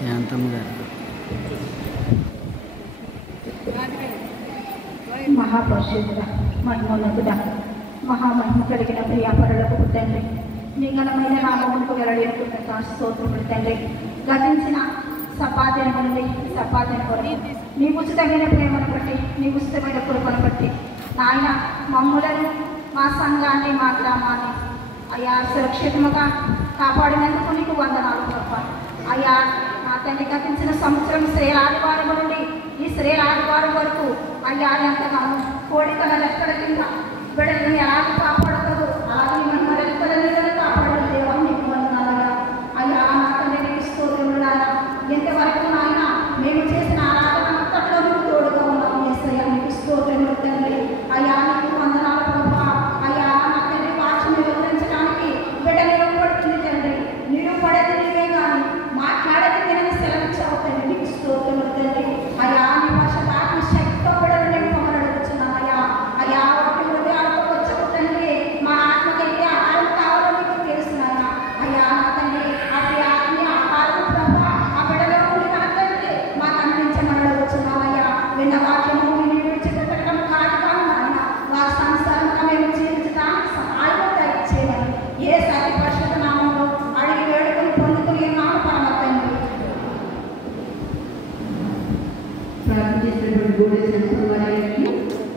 శాంతమ్మ గారు మహాపరిశుద్ధుడ మహిమోన్నతుడ మహామహిమ కలిగిన ప్రియాపరులకు తండ్రి నీ ఘనమైన నామమునకు వెల్లడిస్తున్న స్తోత్రములు తండ్రి గతించిన సంపాదన నుండి సంపాదన కొరకు నీ ఉచితమైన ప్రేమను బట్టి నీ ఉచితమైన కృపను బట్టి నాయన మమ్ములను మా సంఘాన్ని మా గ్రామాన్ని అయ్యా సురక్షితముగా కాపాడినందుకు నీకు వందనాలు గొప్ప అయ్యా నా తండ్రి గతించిన సంవత్సరం శ్రేయ ఆదివారం నుండి ఈ శ్రేయ ఆదివారం వరకు అయ్యా ఎంతగానో కోడికల రెక్కల కింద బిడ్డలను ఎలాగ కాపాడతారు అలాగే మన రెక్కల మీద కాపాడడం దేవా నీకు వందనాలయ్యా అయ్యా నా తండ్రి నీకు స్తోత్రములు నాయన ఎంతవరకు నాయన మేము చేసిన ఆరాధన అంతట్లో నువ్వు తోడుగా ఉన్నాము యేసయ్యా నీకు స్తోత్రములు తండ్రి అయ్యా నీకు వందనాలు గొప్ప అయ్యా నా తండ్రి వాక్యం వివరించడానికి బిడ్డలు నిలబడుతుంది తండ్రి నిలబడేది నీవే కానీ మాట్లాడేది నేను సెలవించావు తండ్రి నీకు స్తోత్రములు తండ్రి అయ్యా నీ వర్షపాత శక్తితో బిడ్డలు నింపమని అడుగుతున్నాను అయ్యా అయ్యా ఒకటి హృదయాలతో వచ్చావు తండ్రి మా ఆత్మకైతే ఆహారం కావాలో నీకు తెలుస్తున్నాయా అయ్యా నా తండ్రి అటు ఆత్మీయ ఆహారం ప్రభా ఆ బిడ్డలో ఉండి నా తండ్రి మాకు అందించమని అడుగుతున్నావు అయ్యా విన్న వాక్యము విని విడిచిపెట్టడం కాదు కాదు నాయన వారి సంసారంగా మేము జీవించడానికి సహాయం దయచేయమని ఏ సరి పరిశుద్ధ నామంలో అడిగి వేడుకొని పొందుకుని నామ పరమ తండ్రి ప్రార్థించేటువంటి గోడే సంస్థవారికి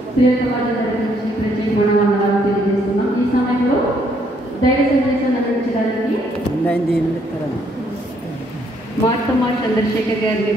ప్రియతవాళ్ళ దగ్గర నుంచి ప్రత్యేకమైన వందనాలు తెలియజేస్తున్నాం. ఈ సమయంలో దైవ సందేశాన్ని అందించడానికి మార్తమ్మ చంద్రశేఖర్ గారికి